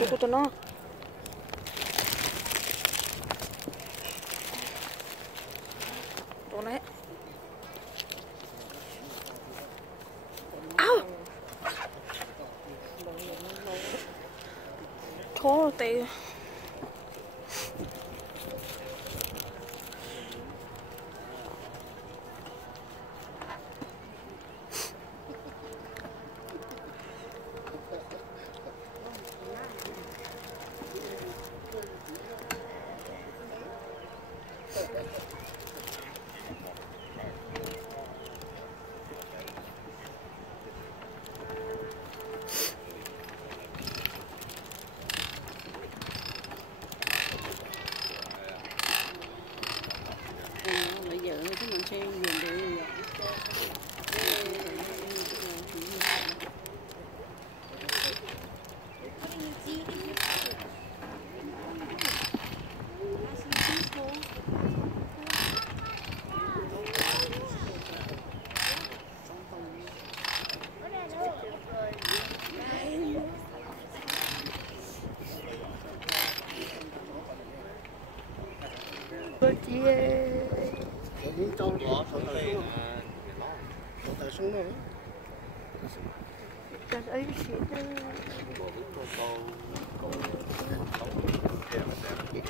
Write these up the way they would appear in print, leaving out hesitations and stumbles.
Cô cho nó. Đồ này. Áo. Thố tì.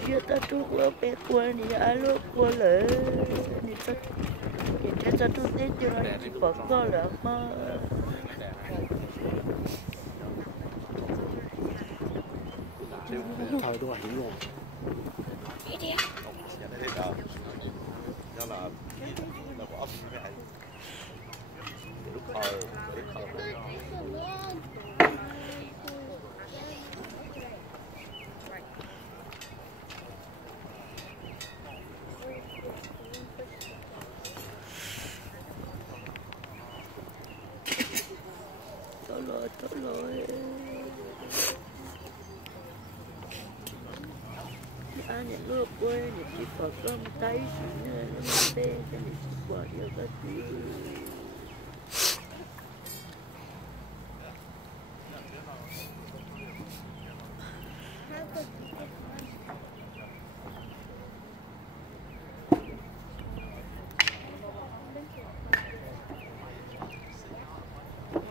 Dia tak tu gua pekuan ni alo gua le ni tak dia satu dia jangan dipakar lah mah. Thôi đúng rồi, đúng rồi. Do là có ốc với lại lúc thời Tolong. Anh lúc quên thì chỉ có cơm tay xíu nữa nó tê cho nên chỉ bỏ vô cái tí.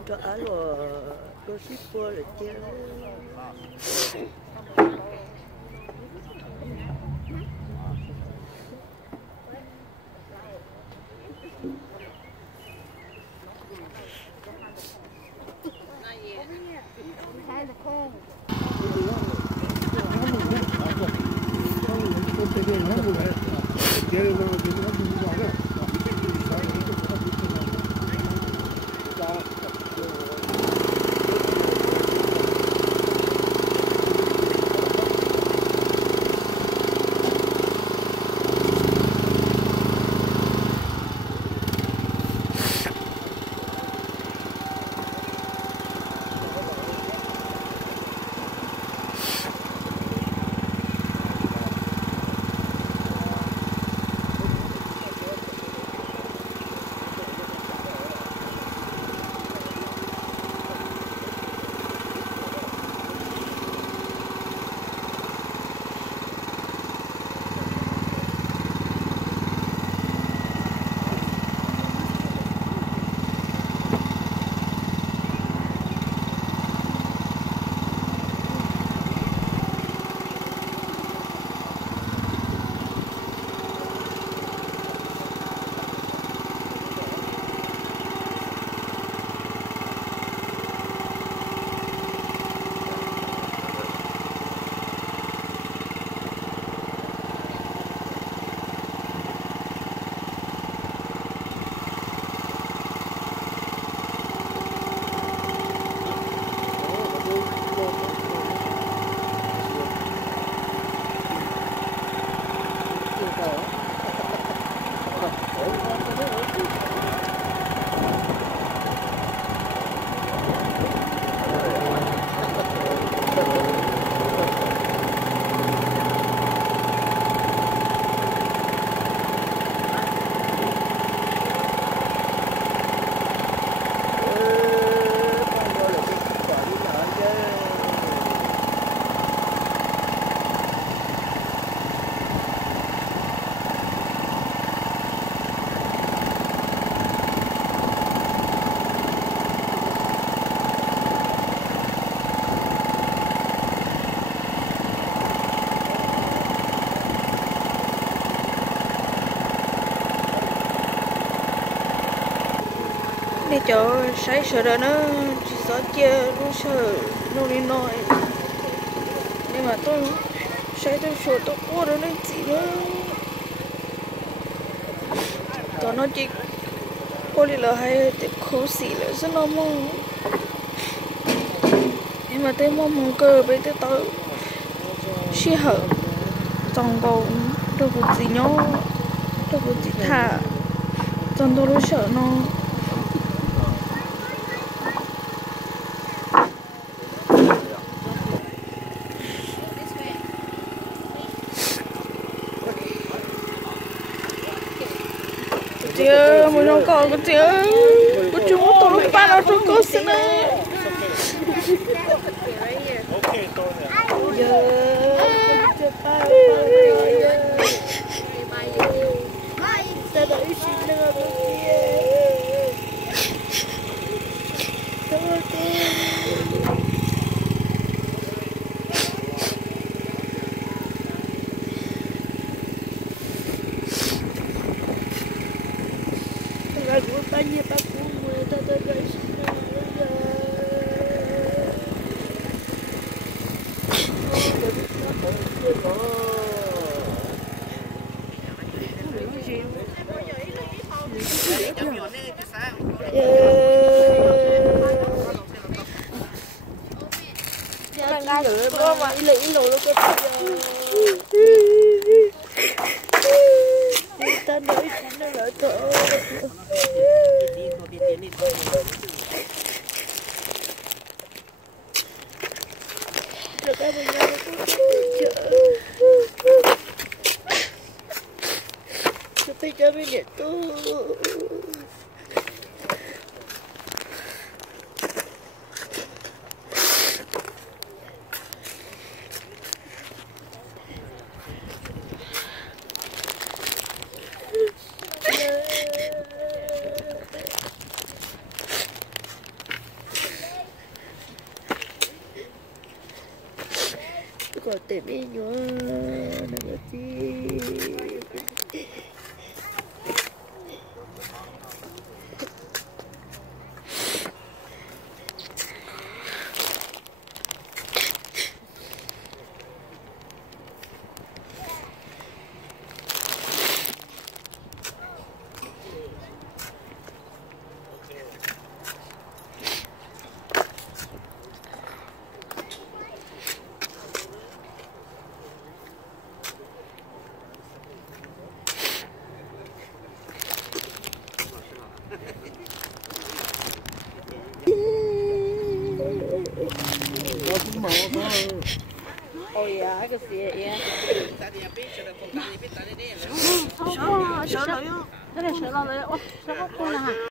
Cho alo có shipper là chơi. cho sai sợ đó nó chỉ sợ chia nó sợ nó đi nói nhưng mà tôi sai tôi sợ tôi qua đó nên gì nữa còn nó chỉ cô đi là hay tiếp khổ xỉ là rất nó mong nhưng mà tôi mong cơ bây giờ tôi suy hở trong bầu đâu có gì nhó đâu có gì thả trong tôi nó sợ nó chưa một trong con cái chưa có chúng tôi lúc ba nó trong con xin nè ta đợi xin nữa lagu banyak aku tak ada ta nói xin nó lại thôi rồi các bạn nhau cũng chợ tôi cho bên này tôi còn tìm đi nhớ nó có gì ôi à cái gì vậy? sợ rồi, cái này sợ lo rồi, sợ có cô là